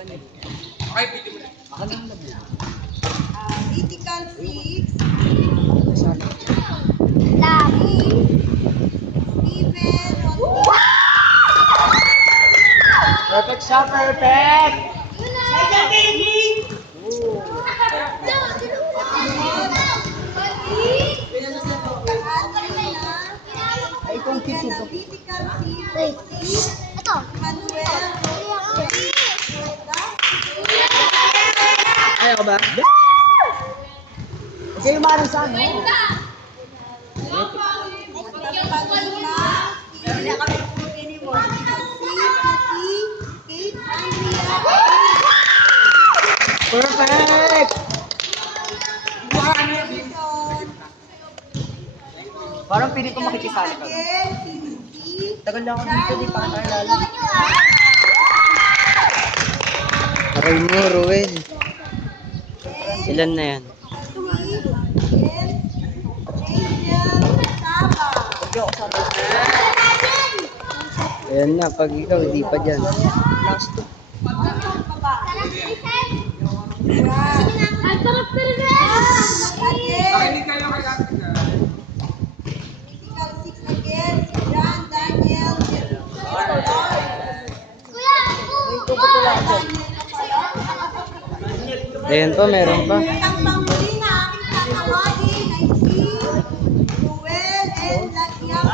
Okay, video mo na. Critical 6. Lagi. Steven Ronti. Perfect siya, perfect! Ay, kung critical 6. Ito. Manuel. Ayaw ka ba? Okay, umano sa ano? Perfect! Parang pili ko makikisali ka. Tagal lang ako dito, di pa ka lalo. Aray mo, Ruel. Ilan na yan? Ayan na, pag ikaw, hindi pa dyan. Last two. Ay, sarap talaga! Hindi kayo kaya. Critical 6 again, si John Daniel. Kuya, ako! Ayan pa, meron pa. Ang panghuli na aking tatawagin ay si Ruel and Latiang.